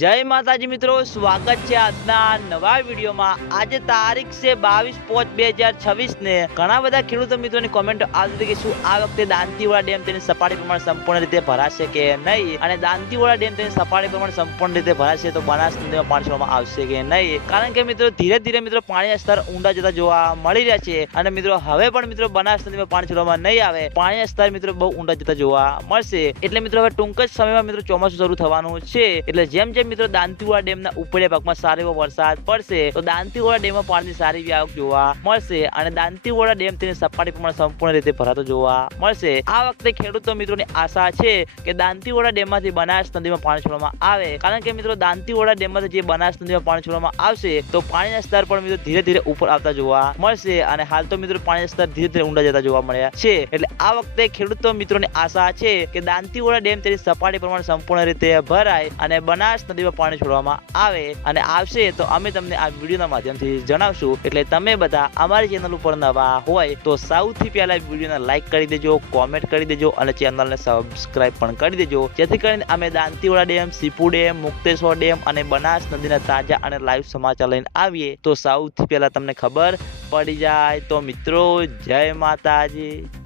जय माताजी मित्रों, स्वागत है આજના નવા વિડીયોમાં। આજે તારીખ છે 22/5/2026 ને ઘણા બધા ખેડૂતો મિત્રોની કોમેન્ટ આવી હતી કે શું આ વખતે દાંતીવાડા ડેમ તેની સપાટી પ્રમાણે સંપૂર્ણ રીતે ભરાશે કે નહીં, અને દાંતીવાડા ડેમ તેની સપાટી પ્રમાણે સંપૂર્ણ રીતે ભરાશે તો બનાસ નદીમાં પાણી છોડવામાં આવશે કે નહીં। કારણ કે મિત્રો ધીરે ધીરે મિત્રો પાણીના સ્તર ઊંડા જતા જોવા મળી રહ્યા છે, અને મિત્રો હવે પણ મિત્રો બનાસ નદીમાં પાણી છોડવામાં નહીં આવે, પાણીના સ્તર મિત્રો બહુ ઊંડા જતા જોવા મળશે। એટલે મિત્રો હવે ટૂંક જ સમયમાં મિત્રો ચોમાસું શરૂ થવાનું છે, એટલે જેમ મિત્રો દાંતીવાડા ડેમના ઉપરના ભાગમાં સારો એવો વરસાદ પડશે તો દાંતીવાડા ડેમમાં પાણીની સારી એવી આવક જોવા મળશે, અને દાંતીવાડા ડેમ તેની સપાટી પ્રમાણે સંપૂર્ણ રીતે ભરાતો જોવા મળશે। આ વખતે ખેડૂતો મિત્રોની આશા છે કે દાંતીવાડા ડેમમાંથી બનાસ નદીમાં પાણી છોડવામાં આવે, કારણ કે મિત્રો દાંતીવાડા ડેમમાંથી જે બનાસ નદીમાં પાણી છોડવામાં આવશે તો પાણીના સ્તર પણ મિત્રો ધીરે ધીરે ઉપર આવતા જોવા મળશે, અને હાલ તો મિત્રો પાણીના સ્તર ધીરે ધીરે ઊંડા જતા જોવા મળ્યા છે। એટલે આ વખતે ખેડૂતો મિત્રોની આશા છે કે દાંતીવાડા ડેમ તેની સપાટી પ્રમાણે સંપૂર્ણ રીતે ભરાય અને બનાસ નદીમાં પાણી છોડવામાં આવે, અને આવશે તો અમે તમને આ વિડીયોના માધ્યમથી જણાવશું। એટલે તમે બધા અમારી ચેનલ ઉપર નવા હોય તો સૌથી પહેલા વિડીયોને લાઈક કરી દેજો, કોમેન્ટ કરી દેજો અને ચેનલને સબસ્ક્રાઇબ પણ કરી દેજો, જેથી કરીને અમે Dantiwada dam, Sipu dam, Mukteshwar dam અને બનાસ નદીના તાજા અને લાઈવ સમાચાર લઈને આવીએ તો સૌથી પહેલા તમને ખબર પડી જાય। તો મિત્રો, જય માતાજી।